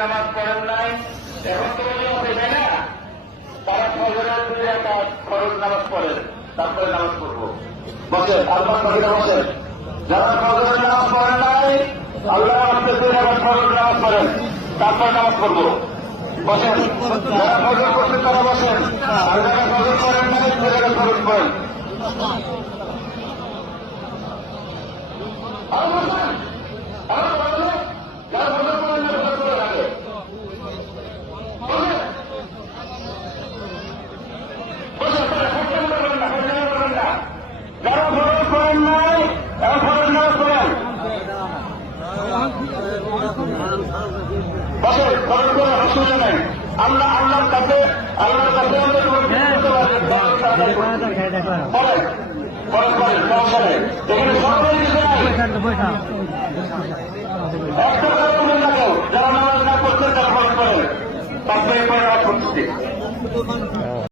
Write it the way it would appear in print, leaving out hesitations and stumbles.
নামাজ পড়েন নাই, এখন তো আছে তাই না? তারা ফজরের 2 রাকাত ফরজ নামাজ পড়েন, তারপরে নামাজ পড়বো। বসেন, আল্লাহ বাকিরা বসেন। যারা ফজরের নামাজ পড়েন নাই, আল্লাহ রাস্তায় 2 রাকাত ফরজ নামাজ পড়েন, তারপরে নামাজ পড়বো। বসেন, যারা ফজর করছেন তারা বসেন, আর যারা ফজর করেন নাই 2 রাকাত ফরজ পড়েন। আরো বসেন, আরো বসেন, যারা ফজর করেন না ফজর করে থাকে। যারা ফরজ করেন নাই এবং ফরজ নামাজ পড়েন, বসে ফরজ করে অসুবিধা নেই। আল্লাহর কাছে বলেন ফরজ করেন, সমস্যা নেই। এখানে সরকারি কিছু নাই, একটা করে বলেন না কেউ। যারা নামাজ না করছেন তারা ফরজ করেন, তারপরে নামাজ পড়তেছি।